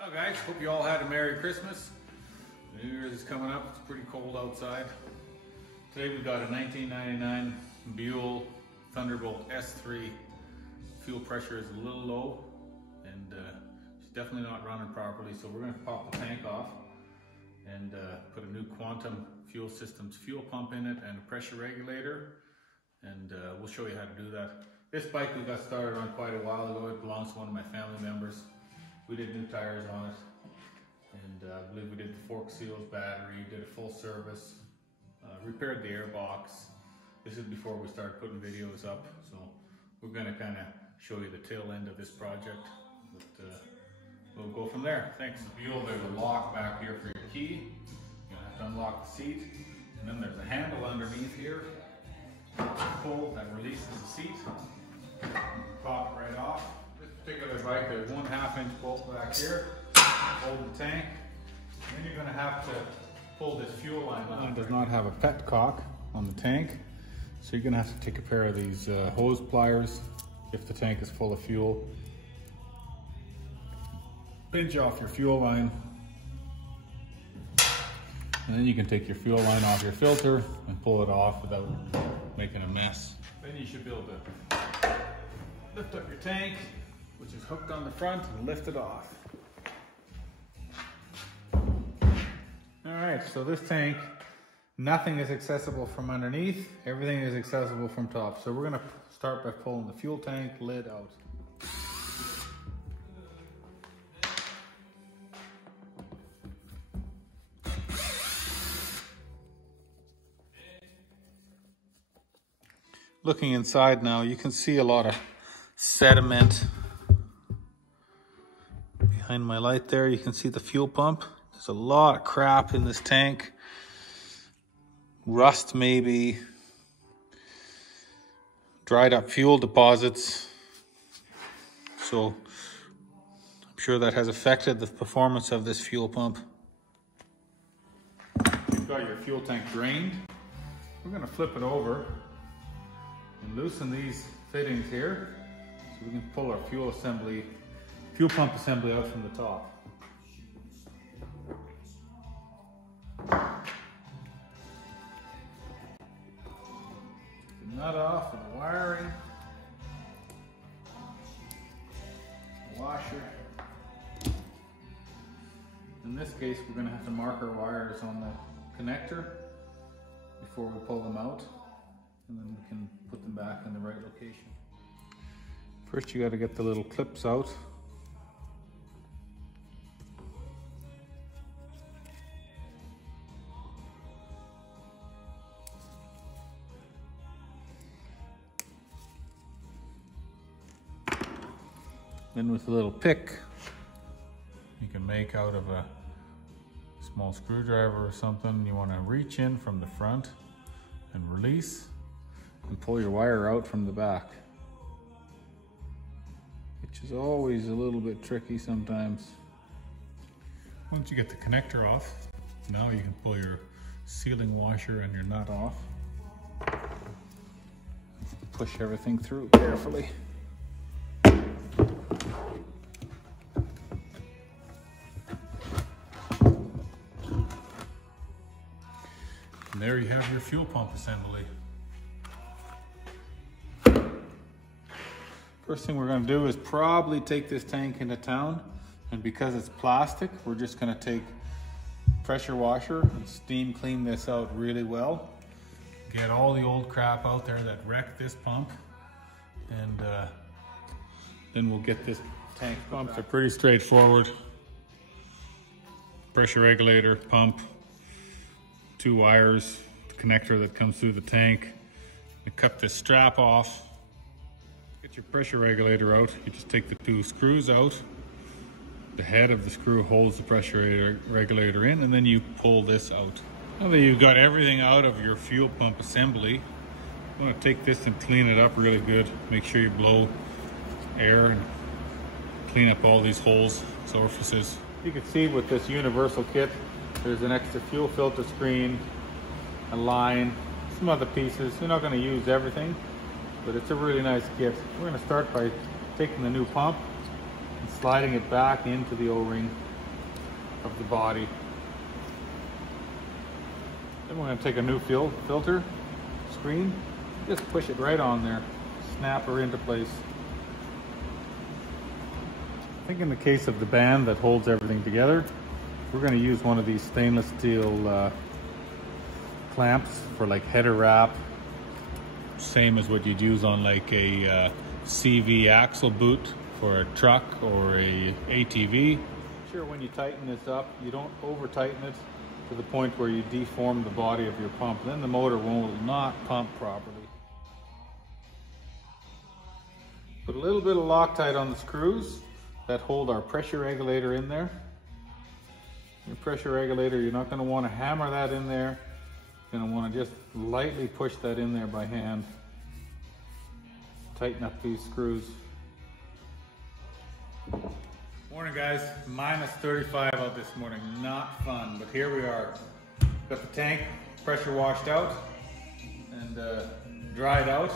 Well guys, hope you all had a Merry Christmas. New Year's is coming up, it's pretty cold outside. Today we've got a 1999 Buell Thunderbolt S3. Fuel pressure is a little low and it's definitely not running properly, so we're going to pop the tank off and put a new Quantum Fuel Systems fuel pump in it and a pressure regulator, and we'll show you how to do that. This bike we got started on quite a while ago. It belongs to one of my family members. We did new tires on it, and I believe we did the fork seals, battery, did a full service, repaired the airbox. This is before we started putting videos up, so we're going to kind of show you the tail end of this project, but we'll go from there. Thanks. Buell, there's a lock back here for your key. You have to unlock the seat, and then there's a handle underneath here. Pull, that releases the seat. Pop it right off. This particular bike, there's 1/2 inch bolt back here. Hold the tank. And then you're going to have to pull this fuel line off. It does not have a petcock on the tank, so you're going to have to take a pair of these hose pliers if the tank is full of fuel. Pinch off your fuel line, and then you can take your fuel line off your filter and pull it off without making a mess. Then you should be able to lift up your tank, which is hooked on the front, and lift it off. All right, so this tank, nothing is accessible from underneath, everything is accessible from top. So we're gonna start by pulling the fuel tank lid out. Looking inside now, you can see a lot of sediment. Behind my light there, you can see the fuel pump. There's a lot of crap in this tank. Rust maybe. Dried up fuel deposits. So I'm sure that has affected the performance of this fuel pump. You've got your fuel tank drained. We're going to flip it over and loosen these fittings here so we can pull our fuel pump assembly out from the top. The nut off and the wiring, washer. In this case, we're going to have to mark our wires on the connector before we pull them out, and then we can put them back in the right location. First, you got to get the little clips out. Then with a little pick, you can make out of a small screwdriver or something. You want to reach in from the front and release and pull your wire out from the back, which is always a little bit tricky sometimes. Once you get the connector off, now you can pull your sealing washer and your nut off. Push everything through carefully. And there you have your fuel pump assembly. First thing we're going to do is probably take this tank into town, and because it's plastic, we're just going to take pressure washer and steam clean this out really well. Get all the old crap out there that wrecked this pump, and then we'll get this tank. Pumps are pretty straightforward. Pressure regulator, pump, 2 wires, the connector that comes through the tank. You cut this strap off. Get your pressure regulator out. You just take the 2 screws out. The head of the screw holds the pressure regulator in, and then you pull this out. Now that you've got everything out of your fuel pump assembly, you want to take this and clean it up really good. Make sure you blow air and clean up all these holes, these orifices. You can see with this universal kit, there's an extra fuel filter screen, a line, some other pieces. You're not going to use everything, but it's a really nice kit. We're going to start by taking the new pump and sliding it back into the O-ring of the body. Then we're going to take a new filter screen, just push it right on there, snap her into place. I think in the case of the band that holds everything together, we're going to use one of these stainless steel clamps for like header wrap, same as what you'd use on like a CV axle boot for a truck or a ATV. Sure, when you tighten this up, you don't over tighten it to the point where you deform the body of your pump. Then the motor will not pump properly. Put a little bit of Loctite on the screws that hold our pressure regulator in there. Your pressure regulator, you're not going to want to hammer that in there. You're going to want to just lightly push that in there by hand. Tighten up these screws. Morning guys, minus 35 out this morning, not fun, but here we are. Got the tank pressure washed out and dried out.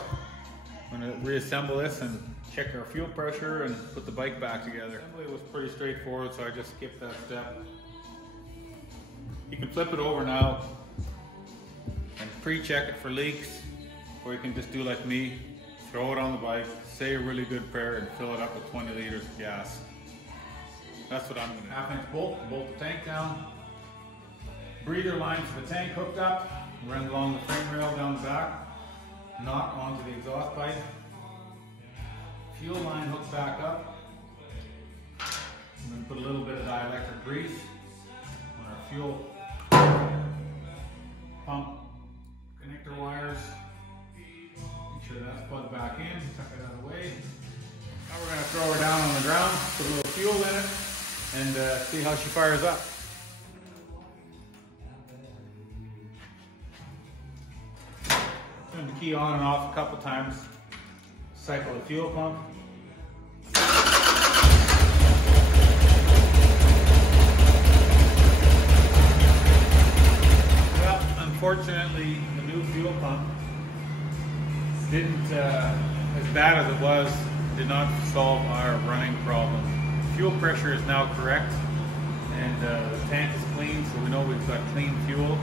I'm going to reassemble this and check our fuel pressure and put the bike back together. Assembly was pretty straightforward, so I just skipped that step. You can flip it over now and pre-check it for leaks, or you can just do like me, throw it on the bike, say a really good prayer and fill it up with 20 liters of gas. That's what I'm going to do. Half-inch bolt the tank down. Breather line for the tank hooked up. Run along the frame rail down the back. Knot onto the exhaust pipe. Fuel line hooks back up. I'm going to put a little bit of dielectric grease on our fuel pump connector wires. Make sure that's plugged back in. Tuck it out of the way. Now we're going to throw her down on the ground, put a little fuel in it, and see how she fires up. Turn the key on and off a couple times. Cycle the fuel pump. Well, unfortunately, the new fuel pump didn't, as bad as it was, did not solve our running problem. Fuel pressure is now correct, and the tank is clean, so we know we've got clean fuel,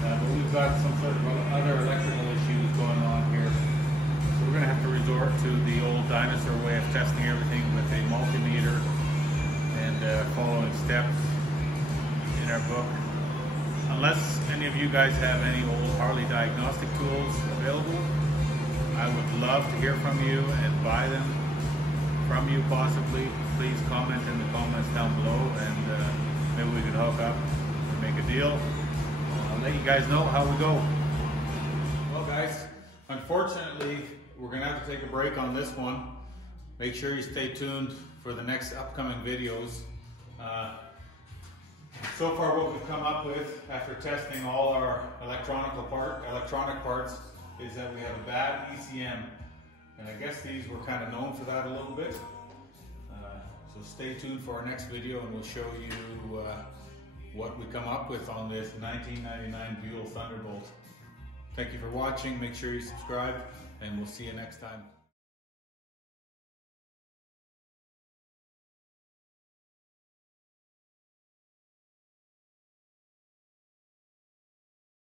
but we've got some sort of other electrical issues going on here. So we're going to have to resort to the old dinosaur way of testing everything with a multimeter and following steps in our book. Unless any of you guys have any old Harley diagnostic tools available, I would love to hear from you and buy them from you possibly. Please comment in the comments down below, and maybe we could hook up and make a deal. I'll let you guys know how we go. Well guys, unfortunately we're going to have to take a break on this one. Make sure you stay tuned for the next upcoming videos. So far what we've come up with after testing all our electronic parts is that we have a bad ECM. And I guess these were kind of known for that a little bit. So stay tuned for our next video and we'll show you what we come up with on this 1999 Buell Thunderbolt. Thank you for watching. Make sure you subscribe and we'll see you next time.